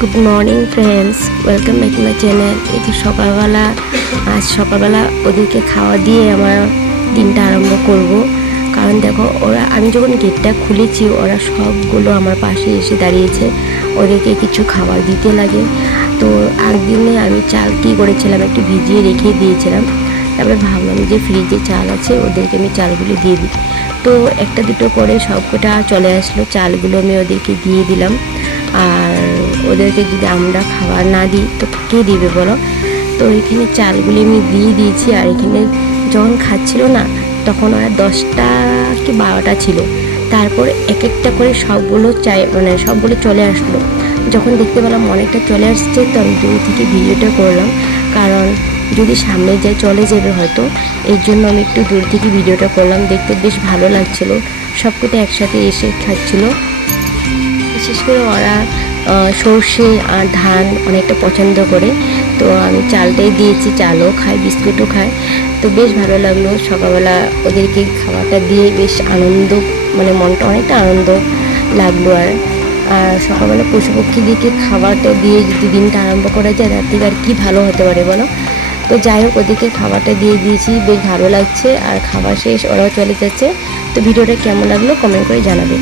Good morning friends welcome back my channel এই তো সকালবেলা, আজ সকালবেলা ওদেরকে খাওয়া দিয়ে আমার দিনটা আরম্ভ করব। কারণ দেখো, ওরা, আমি যখন গেটটা খুলেছি, ওরা সবগুলো আমার পাশে এসে দাঁড়িয়েছে। ওদেরকে কিছু খাবার দিতে লাগে। তো একদিনে আমি চাল কী করেছিলাম, একটু ভিজিয়ে রেখে দিয়েছিলাম। তারপরে ভাবলাম যে ফ্রিজে চাল আছে, ওদেরকে আমি চালগুলো দিয়ে দিই। তো একটা দুটো করে সবকটা চলে আসলো, চালগুলো আমি ওদেরকে দিয়ে দিলাম। আর ওদেরকে যদি আমরা খাবার না দিই, তো কে দিবে বলো? তো এখানে চালগুলি আমি দিয়ে দিয়েছি আর এখানে যখন খাচ্ছিল না, তখন ওরা দশটা কি বারোটা ছিল। তারপর এক একটা করে সবগুলো চাই মানে সবগুলো চলে আসলো। যখন দেখতে পেলাম অনেকটা চলে আসছে, তো আমি দূর থেকে ভিডিওটা করলাম। কারণ যদি সামনে যায়, চলে যাবে হয়তো। এর জন্য আমি একটু দূর থেকে ভিডিওটা করলাম। দেখতে বেশ ভালো লাগছিল। সবকটা একসাথে এসে খাচ্ছিলো। বিশেষ করে ওরা সর্ষে আর ধান অনেকটা পছন্দ করে। তো আমি চালটাই দিয়েছি, চালও খায় বিস্কুটও খায় তো বেশ ভালো লাগল সকালবেলা ওদেরকে খাবারটা দিয়ে বেশ আনন্দ মানে মনটা অনেকটা আনন্দ লাগল আর। আর সকালবেলা পশু পক্ষীদেরকে খাবারটা দিয়ে যদি দিনটা আরম্ভ করা যায়, তার আর কি ভালো হতে পারে বলো? তো যাই হোক, ওদেরকে খাবারটা দিয়ে দিয়েছি, বেশ ভালো লাগছে। আর খাবার শেষ, ওরাও চলে যাচ্ছে। তো ভিডিওটা কেমন লাগল কমেন্ট করে জানাবে।